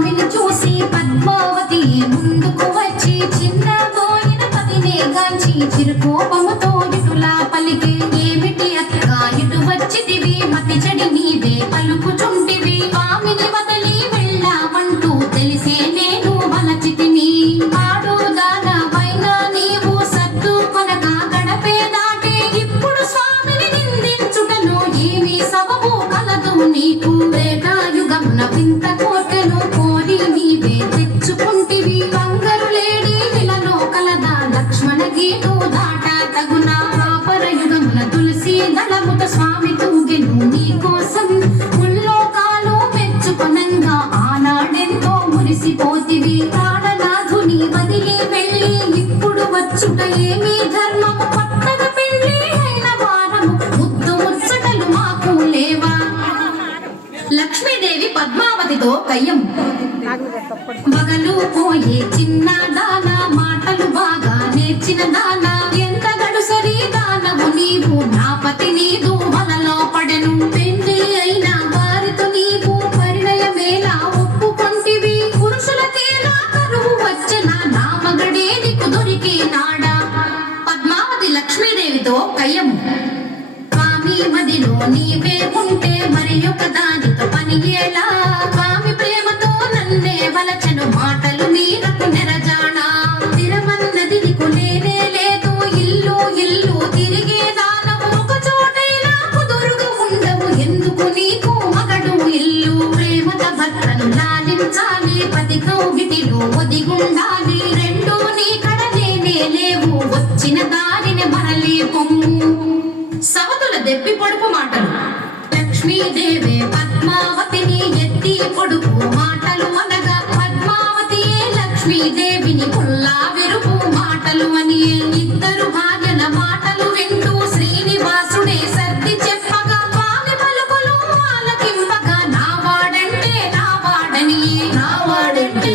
స్వామిని చూసి పద్మావతి ముందుకు వచ్చి చిన్న పోయిన పతినే కాంచి చిరుకోపముతో దళముత స్వామి తూగెను నీ కోసం ముల్లోకాలు మెచ్చుకొనంగా ఆనాడెంతో మురిసిపోతివి. ప్రాణనాథుని వదిలి వెళ్ళి ఇప్పుడు వచ్చుట ఏమీ ధర్మము? పట్టద పెళ్ళి అయిన వారము ముద్దు ముచ్చటలు మాకు లేవా? లక్ష్మీదేవి పద్మావతితో కయ్యం మగలు పోయే చిన్న దాన మాటలు బాగా నేర్చిన దాన లక్ష్మీదేవితో భయం స్వామి మదిలో నీవే ఉంటే మరి ఒక దానితో పని ఎలా? స్వామి ప్రేమతో నన్నే వలచను మాటలు మీరకు నెరజానా? తిరమన్నది నీకు లేనే లేదు. ఇల్లు ఇల్లు తిరిగే దానము ఒక చోటైనా కుదురుగా ఉండవు. ఎందుకు నీకు మగడు ఇల్లు? ప్రేమత భర్తను లాలించాలి పది కౌగిటిలో ఒదిగుండాలి. దారిని మరలి సవతుల దెప్పి పొడుపు మాటలు. లక్ష్మీదేవి పద్మావతిని ఎత్తి పొడుపు మాటలు అనగా పద్మావతియే లక్ష్మీదేవిని పుల్లా విరుపు మాటలు అని ఇద్దరు భార్యల మాటలు వింటూ శ్రీనివాసుడే సర్ది చెప్పగా వాని పలుకులు ఆలకింపగా నావాడంటే నావాడని నావాడంటే